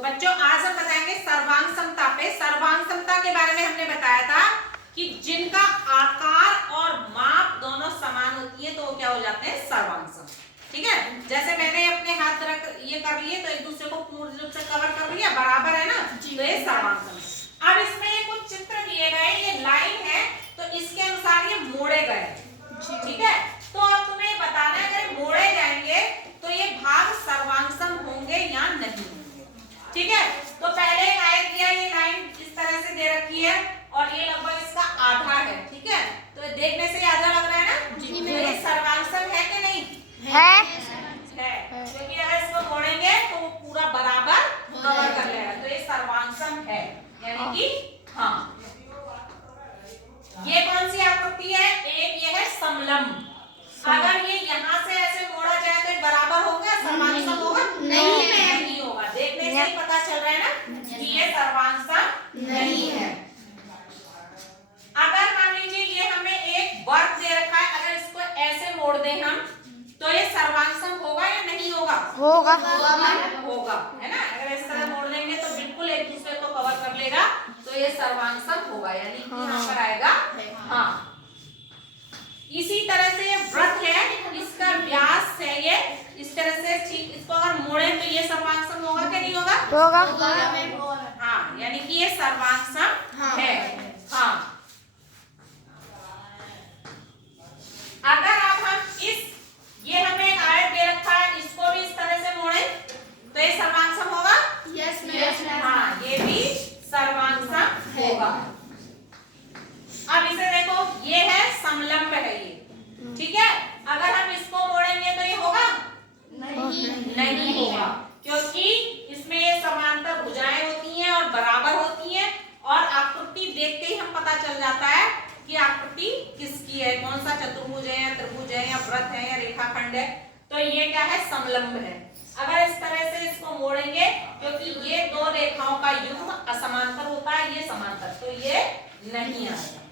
तो बच्चों आज हम बताएंगे सर्वांग समता पे। सर्वांग समता के बारे में हमने बताया था कि जिनका आकार और माप दोनों समान होती है तो वो क्या हो जाते हैं, सर्वांग सम। ठीक है, जैसे मैंने अपने हाथ रख ये कर लिए तो एक दूसरे को पूर्ण रूप से कवर कर लिया, बराबर है ना, तो ये सर्वांग सम। अब इसमें ये कुछ चित्र दिए गए, ये लाइन है तो इसके अनुसार ये मोड़े गए। ठीक है, तो अब तुम्हें बताना है अगर मोड़े जाएंगे तो ये भाग सर्वांग होंगे या नहीं होंगे। ठीक है, तो पहले एक आयत दिया, ये लाइन इस तरह से दे रखी है और ये लगभग इसका आधा है। ठीक है, तो देखने से आधा लग रहा है ना, तो ये सर्वांग है कि नहीं है, क्योंकि अगर इसको मोड़ेंगे तो वो पूरा बराबर कवर कर लेगा, तो ये सर्वांग है, यानी कि हाँ। ये कौन सी आकृति है, एक ये है समलंब। अगर ये यहाँ से ऐसे मोड़ा जाए तो बराबर होगा, सर्वांग होगा नहीं होगा। देखने से ही पता चल रहा है ना कि ये सर्वांग नहीं है। अगर मान लीजिए ये हमें एक वर्ग दे रखा है, अगर इसको ऐसे मोड़ दें हम तो ये सर्वांग होगा या नहीं होगा, होगा है ना। अगर इस तरह मोड़ लेंगे तो बिल्कुल एक दूसरे को कवर कर लेगा, तो ये सर्वांग होगा, यानी कि यहाँ पर आएगा हाँ। इसी तरह से ये वृत्त है, इसका व्यास है ये इस तरह से, ठीक इसको अगर मोड़े तो ये सर्वांग होगा कि नहीं होगा, हाँ, यानी कि ये सर्वांग है हाँ। अगर अब हम ये हमें एक आयत दे रखा है, इसको भी इस तरह से मोड़े तो ये सर्वांग होगा, यस हाँ, ये भी सर्वांग होगा। अब इसे देखो, ये है समलंब है ये, ठीक है, अगर हम इसको मोड़ेंगे तो ये होगा नहीं होगा, क्योंकि इसमें ये समांतर भुजाएं होती हैं और बराबर होती हैं, और आकृति देख के ही हम पता चल जाता है कि आकृति किसकी है, कौन सा चतुर्भुज है या त्रिभुज है या वृत्त है या रेखाखंड है। तो ये क्या है, समलंब है। अगर इस तरह से इसको मोड़ेंगे, क्योंकि ये दो रेखाओं का युग्म असमांतर होता है, ये समांतर, तो ये नहीं आएगा।